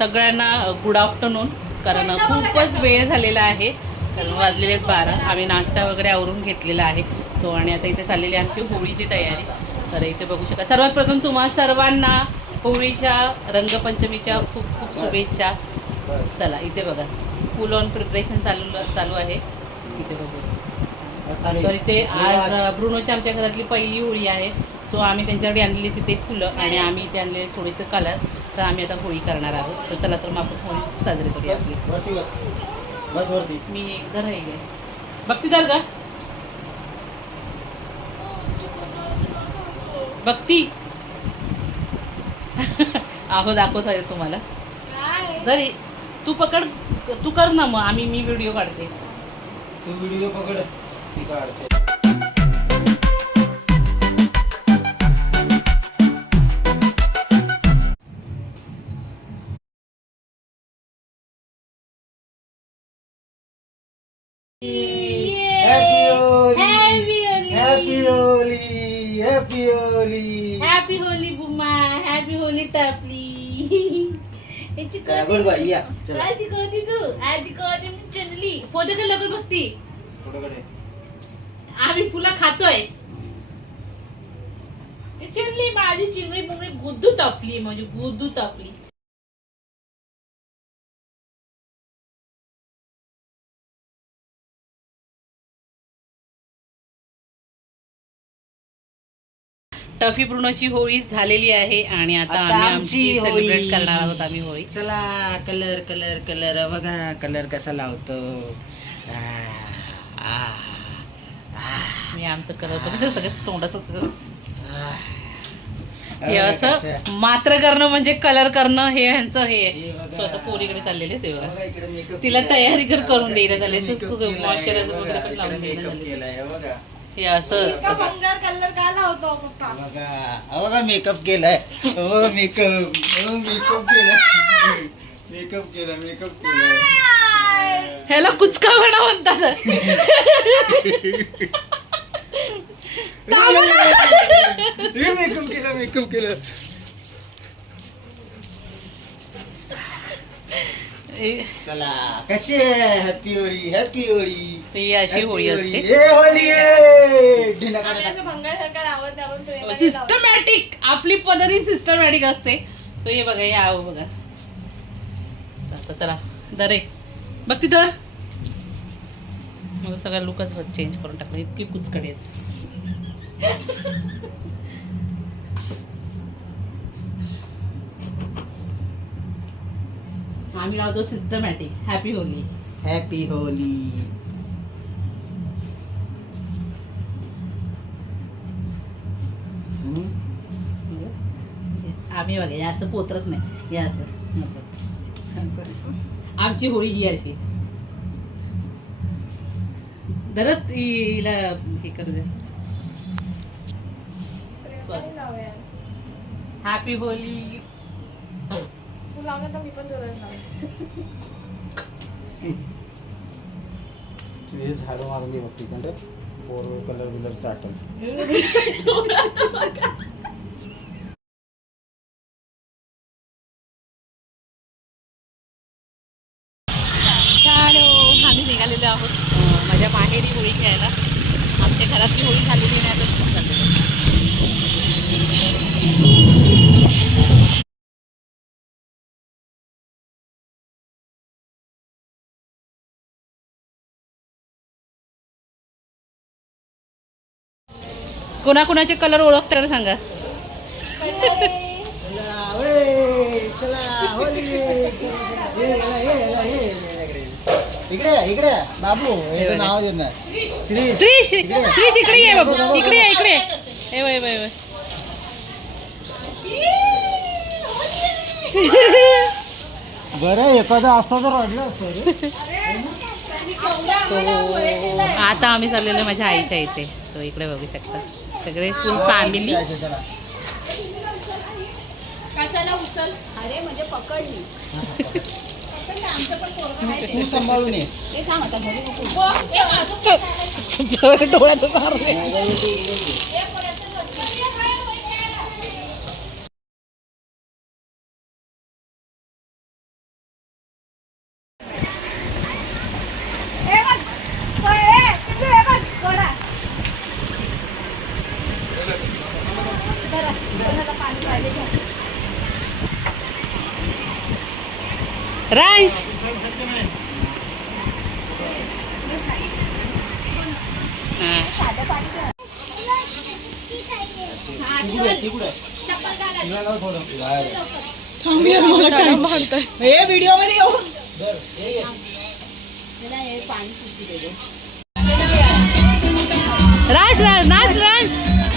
सगळ्यांना good afternoon कारण खूपच वेळ झालेला आहे. कारण वाजलेले आहेत बारा. आम्ही नाश्ता वगैरे आवरून घेतलेला आहे. सो आणि आता इथे चाललेली आमची होळीची तयारी. तर इथे बघू शकता. सर्वात प्रथम तुम्हा सर्वांना होळीच्या रंगपंचमीच्या खूप खूप शुभेच्छा. चला इथे बघा. फुल ऑन प्रिपरेशन चालू चालू आहे. इथे बघू. तर इथे आज ब्रुनोच्या आमच्या घरातली पहिली होळी आहे. सो आम्ही त्यांच्याकडे आणलेली तिथे फुलं आणि आम्ही इथे आणलेले थोडेसे कलर तर आम्ही आता होळी करणार आहोत. तर चला तर मग आपण होळी साजरी करूया आपली. वरती बस. बस वरती. मी एकदा राहिले. भक्तीदार का? भक्ती? आहो दाखवत आहे तुम्हाला. जर तू पकड तू कर ना मग. आम्ही मी व्हिडिओ काढते. तू व्हिडिओ पकड. ती काढते. होली हॅपी होली बुम्मा हॅपी होली टपली चला गुड बाय या चला काय शिकवती तू आज शिकवते मी चंदली फोटो का लवकर बघती पुढे आम्ही फुलं खातोय चिरली माझी चिमणी बुमणी गुद्दू टपली म्हणजे गुद्दू टपली टफी पूर्णची होळी झालेली आहे आणि आता आता आम्ही आमची आमची सेलिब्रेट. करणार आहोत आम्ही होळी चला कलर कलर कलर बघा कलर कसा लावतो आ, आ, आ, मी आमचं कलर बघितलं सगळं तोंडाचं सगळं आ. हे बघा असं. मात्र करणं म्हणजे कलर करणं हे ह्यांचं हे आहे. बघा. So आता पोरीकडे चाललेले ते बघा बघा इकडे makeup तिला केलाय. तयारी कर- करून बघा, इकडे झाले. makeup तू केलाय, moisturizer बघा, वगैरे पण लावून इकडे द्यायला makeup झाले. केलाय, बघा हे असं असतं बंगार कलर का लावतो पप्पा? बघा बघा मेकअप केलाय. हो मेकअप हो मेकअप केलाय. मेकअप केला मेकअप केलाय. ह्याला कुचका म्हणा म्हणतात. मेकअप केला मेकअप केला. हे- चला कशी हॅपी होळी हॅपी होळी. ही अशी होळी असते. होळी आहे. सिस्टमॅटिक आपली पद्धती सिस्टमॅटिक असते. तो हे बघा आहो बघा. आता चला दरे बघ तिथं. मला सगळा लुकच चेंज करून टाकला इतकी कुचकडे आम्ही लावतो systematic happy Holi. Happy Holi. आम्ही बघा हे असं पोतरत नाही. हे असं. आमची होळी ही अशी. धरत हिला हे करू दे. Happy Holy. हे झाडं मारली बघ तिकडे. पोर कलर बिलर चाटल निघालेलो आहोत माझ्या माहेरी होळी खेळायला आमच्या घरातली होळी झालेली नाही तर खूप झालेली कोणाकोणाचे कलर ओळखतात सांगा चला चला होली चला, चला. ये, ये, ये, ये, ये, ये, इकडे. इकडे इकडे या. बाबू हे नाव दे ना श्री श्री श्री श्री इकडे ये. बाबू. इकडे ये इकडे बरं एखादा असता तर रडलं असतं. तो आता आम्ही चाललेलो माझ्या आईच्या इथे. तो इकडे बघू शकता. सगळे फुल फॅमिली. कशाला उचल? अरे म्हणजे पकडली पकडलं, आमचं पण पोरगं आहे ते. सांभाळून ये. ते थांब आता घरी नको. डोळ्याचं मारले हे राईस हा. साधं पाणी ठेव. हा, तिकडे चल. तिकडे चप्पल घाला. तिला लाव थोडं बाहेर. हे व्हिडिओमध्ये येऊ. राज राज नाच राज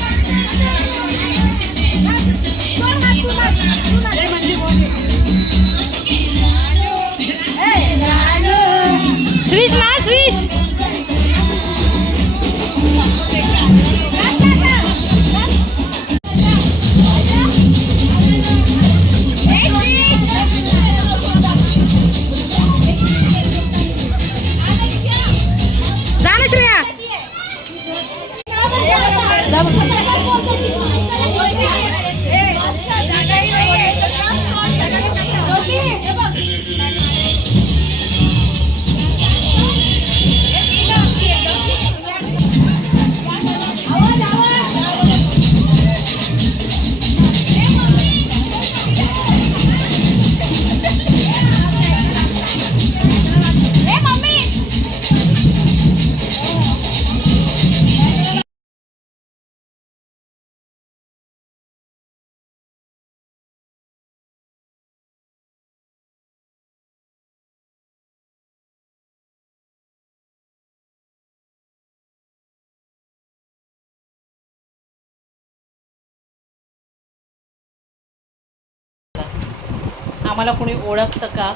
आम्हाला कोणी ओळखतं का?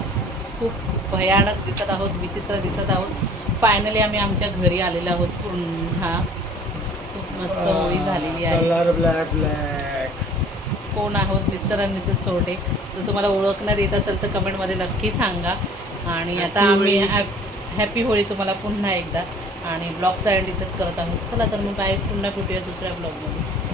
खूप भयानक दिसत आहोत विचित्र दिसत आहोत. फायनली आम्ही आमच्या घरी आलेलो आहोत पुन्हा. खूप मस्त होळी झालेली आहे. कलर ब्लॅक ब्लॅक कोण आहोत? मिस्टर आणि मिसेस सोटे जर तुम्हाला ओळखण्यात येत असेल तर कमेंटमध्ये नक्की सांगा. आणि आता आम्ही. हॅपी होळी तुम्हाला पुन्हा एकदा. आणि ब्लॉगचा एंड इथंच करत आहोत. चला तर मग बाय पुन्हा भेटूया दुसऱ्या ब्लॉगमध्ये